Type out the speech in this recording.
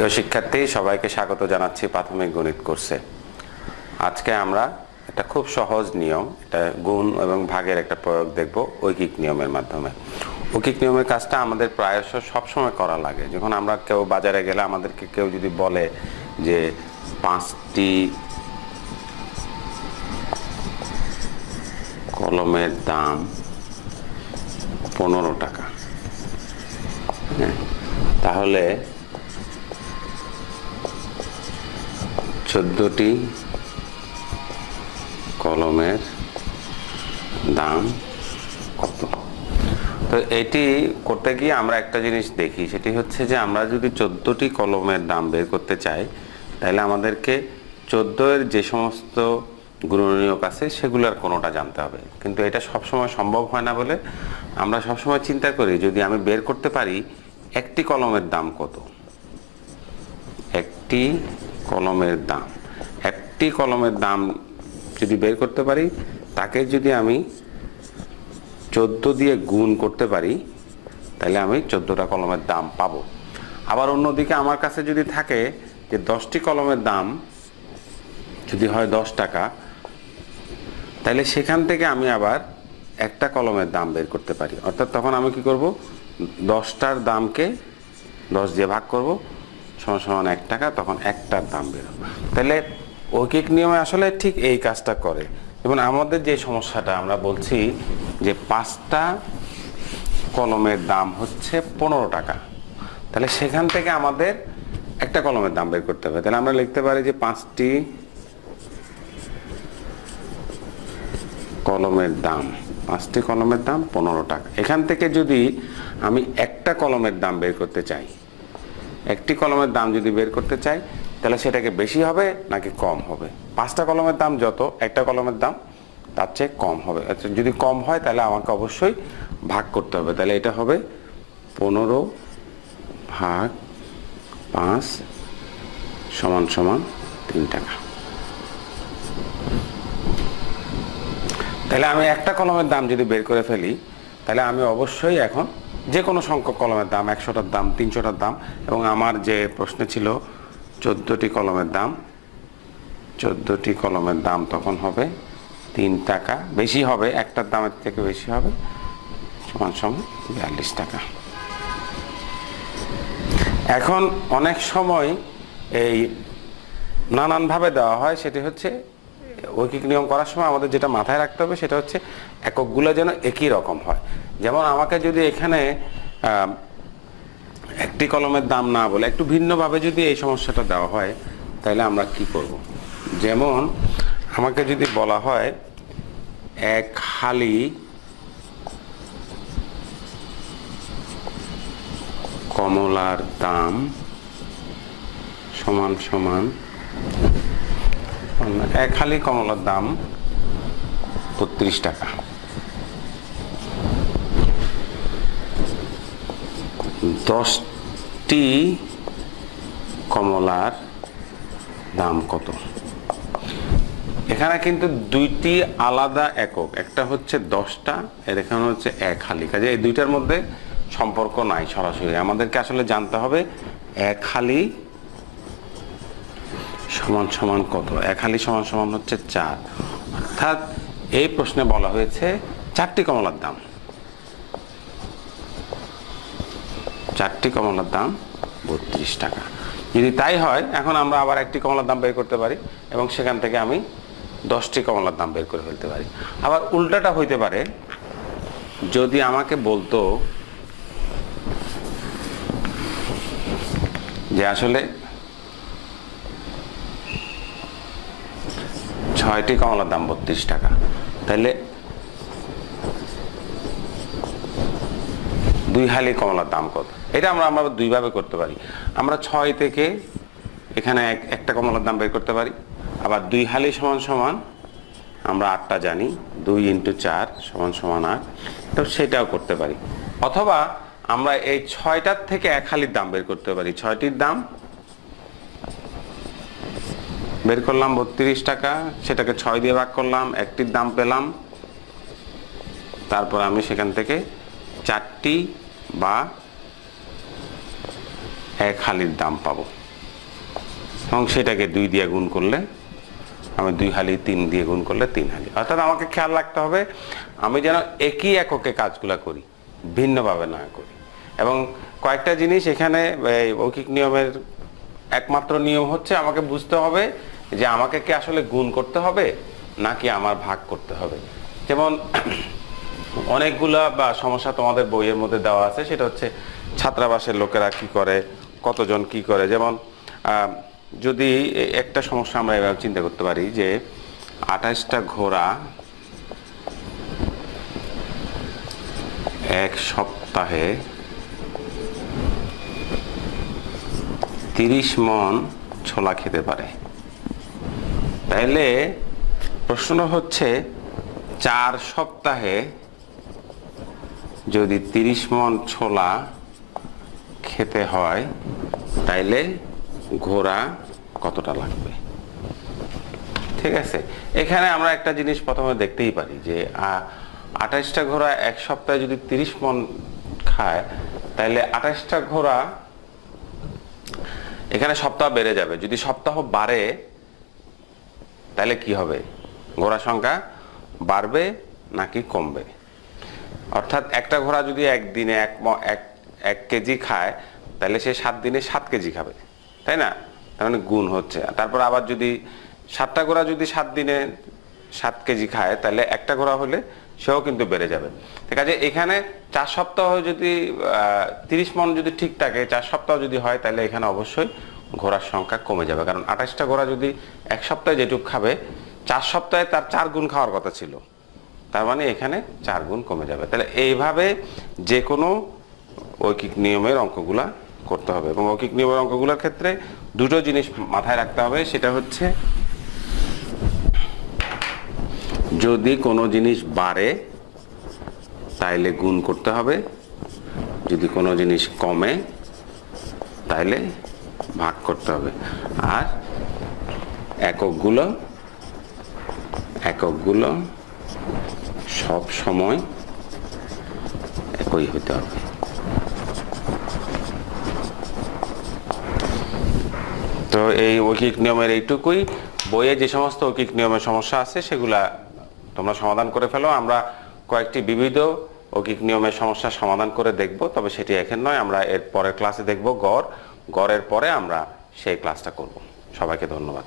প্রিয় শিক্ষার্থী, সবাইকে স্বাগত জানাচ্ছি প্রাথমিক গণিত কোর্সে। আজকে আমরা একটা খুব সহজ নিয়ম, এটা গুণ এবং ভাগের একটা প্রয়োগ দেখব ঐকিক নিয়মের মাধ্যমে। ঐকিক নিয়মের কাজটা আমাদের প্রায়শ সবসময় করা লাগে। যখন আমরা কেউ বাজারে গেলে আমাদেরকে কেউ যদি বলে যে পাঁচটি কলমের দাম পনেরো টাকা হ্যাঁ তাহলে চোদ্দটি কলমের দাম কত? তো এটি করতে গিয়ে আমরা একটা জিনিস দেখি, সেটি হচ্ছে যে আমরা যদি চোদ্দটি কলমের দাম বের করতে চাই, তাহলে আমাদেরকে এর যে সমস্ত গুণনীয়ক আছে সেগুলোর কোনোটা জানতে হবে। কিন্তু এটা সবসময় সম্ভব হয় না বলে আমরা সবসময় চিন্তা করি, যদি আমি বের করতে পারি, একটি কলমের দাম কত? একটি কলমের দাম। একটি কলমের দাম যদি বের করতে পারি, তাকে যদি আমি চোদ্দ দিয়ে গুণ করতে পারি, তাহলে আমি চোদ্দোটা কলমের দাম পাবো। আবার অন্যদিকে আমার কাছে যদি থাকে যে দশটি কলমের দাম যদি হয় দশ টাকা, তাহলে সেখান থেকে আমি আবার একটা কলমের দাম বের করতে পারি। অর্থাৎ তখন আমি কি করব? দশটার দামকে দশ দিয়ে ভাগ করব। সমান এক টাকা, তখন একটার দাম বেরোবে তাহলে ঐকিক নিয়মে আসলে ঠিক এই কাজটা করে। এবং আমাদের যে সমস্যাটা আমরা বলছি যে পাঁচটা কলমের দাম হচ্ছে পনেরো টাকা। তাহলে সেখান থেকে আমাদের একটা কলমের দাম বের করতে হবে। তাহলে আমরা লিখতে পারি যে পাঁচটি কলমের দাম, পাঁচটি কলমের দাম পনেরো টাকা। এখান থেকে যদি আমি একটা কলমের দাম বের করতে চাই একটি কলমের দাম যদি বের করতে চাই, তাহলে সেটাকে বেশি হবে নাকি কম হবে? পাঁচটা কলমের দাম যত, একটা কলমের দাম তার চেয়ে কম হবে। আচ্ছা যদি কম হয়, তাহলে আমাকে অবশ্যই ভাগ করতে হবে। তাহলে এটা হবে পনেরো ভাগ পাঁচ সমান সমান তিন টাকা। তাহলে আমি একটা কলমের দাম যদি বের করে ফেলি, তাহলে আমি অবশ্যই এখন যে কোনো সংখ্যক কলমের দাম, একশোটার দাম, তিনশোটার দাম, এবং আমার যে প্রশ্নে ছিল, চোদ্দোটি কলমের দাম, চোদ্দোটি কলমের দাম তখন হবে তিন টাকা। বেশি হবে, একটার দামের থেকে বেশি হবে, সমান সমান বিয়াল্লিশ টাকা। এখন অনেক সময় এই নানানভাবে দেওয়া হয়, সেটি হচ্ছে ঐকিক নিয়ম করার সময় আমাদের যেটা মাথায় রাখতে হবে, সেটা হচ্ছে এককগুলো যেন একই রকম হয়। যেমন আমাকে যদি এখানে একটি কলমের দাম না বলে, একটু ভিন্নভাবে যদি এই সমস্যাটা দেওয়া হয়, তাহলে আমরা কি করব? যেমন আমাকে যদি বলা হয়, এক হালি কমলার দাম সমান সমান, এক হালি কমলার দাম বত্রিশ টাকা। দশটি কমলার দাম কত? এখানে কিন্তু দুইটি আলাদা একক। একটা হচ্ছে দশটা এর এখানে হচ্ছে এক হালি। কাজে এই দুইটার মধ্যে সম্পর্ক নাই সরাসরি। আমাদেরকে আসলে জানতে হবে এক হালি সমান সমান কত? এক হালি সমান সমান হচ্ছে চার। অর্থাৎ এই প্রশ্নে বলা হয়েছে চারটি কমলার দাম। চারটি কমলার দাম বত্রিশ টাকা। যদি তাই হয়, এখন আমরা আবার একটি কমলার দাম বের করতে পারি এবং সেখান থেকে আমি দশটি কমলার দাম বের করে ফেলতে পারি। আবার উল্টাটা হইতে পারে, যদি আমাকে বলতো যে আসলে ছয়টি কমলার দাম বত্রিশ টাকা তাহলে দুই হালি কমলার দাম কত? এটা আমরা আমরা দুইভাবে করতে পারি। আমরা ছয় থেকে এখানে এক একটা কমলার দাম বের করতে পারি। আবার দুই হালি সমান সমান আমরা আটটা জানি, দুই ইন্টু চার সমান সমান আট। তো সেটাও করতে পারি। অথবা আমরা এই ছয়টার থেকে এক হালির দাম বের করতে পারি। ছয়টির দাম বের করলাম বত্রিশ টাকা, সেটাকে ছয় দিয়ে ভাগ করলাম, একটির দাম পেলাম। তারপর আমি সেখান থেকে চারটি বা এক হালির দাম পাবো। এবং সেটাকে দুই দিয়ে গুণ করলে, আমি দুই হালি তিন দিয়ে গুণ করলে তিন হালি। অর্থাৎ আমাকে খেয়াল রাখতে হবে, আমি যেন একই এককে কাজগুলো করি, ভিন্নভাবে না করি। এবং কয়েকটা জিনিস এখানে মৌখিক নিয়মের একমাত্র নিয়ম হচ্ছে আমাকে বুঝতে হবে যে আমাকে কি আসলে গুণ করতে হবে, নাকি আমার ভাগ করতে হবে। যেমন অনেকগুলা বা সমস্যা তোমাদের বইয়ের মধ্যে দেওয়া আছে। সেটা হচ্ছে ছাত্রাবাসের লোকেরা কি করে, কতজন কি করে। যেমন যদি একটা সমস্যা আমরা এভাবে চিন্তা করতে পারি যে আঠাশটা ঘোড়া এক সপ্তাহে তিরিশ মন ছোলা খেতে পারে। তাইলে প্রশ্ন হচ্ছে, চার সপ্তাহে যদি তিরিশ মন ছোলা খেতে হয়, তাইলে ঘোড়া কতটা লাগবে? ঠিক আছে? এখানে আমরা একটা জিনিস প্রথমে দেখতেই পারি যে আঠাশটা ঘোড়া এক সপ্তাহে যদি তিরিশ মন খায় তাহলে আঠাশটা ঘোড়া এখানে সপ্তাহ বেড়ে যাবে। যদি সপ্তাহ বাড়ে তাহলে কি হবে? ঘোড়া সংখ্যা বাড়বে নাকি কমবে? অর্থাৎ একটা ঘোড়া যদি একদিনে এক এক এক কেজি খায়, তাহলে সে সাত দিনে সাত কেজি খাবে, তাই না? তার মানে গুণ হচ্ছে। তারপর আবার যদি সাতটা ঘোড়া যদি সাত দিনে সাত কেজি খায়, তাহলে একটা ঘোড়া হলে সেও কিন্তু বেড়ে যাবে। ঠিক আছে, এখানে চার সপ্তাহ যদি তিরিশ মন যদি ঠিক থাকে, চার সপ্তাহ যদি হয়, তাহলে এখানে অবশ্যই ঘোড়ার সংখ্যা কমে যাবে। কারণ আঠাশটা ঘোড়া যদি এক সপ্তাহে যেটুক খাবে, চার সপ্তাহে তার চার গুণ খাওয়ার কথা ছিল। তার মানে এখানে চার গুণ কমে যাবে। তাহলে এইভাবে যে কোনো ঐকিক নিয়মের অঙ্কগুলা করতে হবে এবং ঐকিক নিয়মের অঙ্কগুলোর ক্ষেত্রে দুটো জিনিস মাথায় রাখতে হবে, সেটা হচ্ছে যদি কোনো জিনিস বাড়ে তাইলে গুণ করতে হবে, যদি কোনো জিনিস কমে তাইলে ভাগ করতে হবে। আর এককগুলো এককগুলো সব সময় একই হতে হবে। তো এই ঐকিক নিয়মের এইটুকুই। বইয়ে যে সমস্ত ঐকিক নিয়মের সমস্যা আছে, সেগুলা তোমরা সমাধান করে ফেলো। আমরা কয়েকটি বিবিধ ঐকিক নিয়মের সমস্যা সমাধান করে দেখব, তবে সেটি এখন নয়। আমরা এর পরের ক্লাসে দেখব গড়। গড়ের পরে আমরা সেই ক্লাসটা করব। সবাইকে ধন্যবাদ।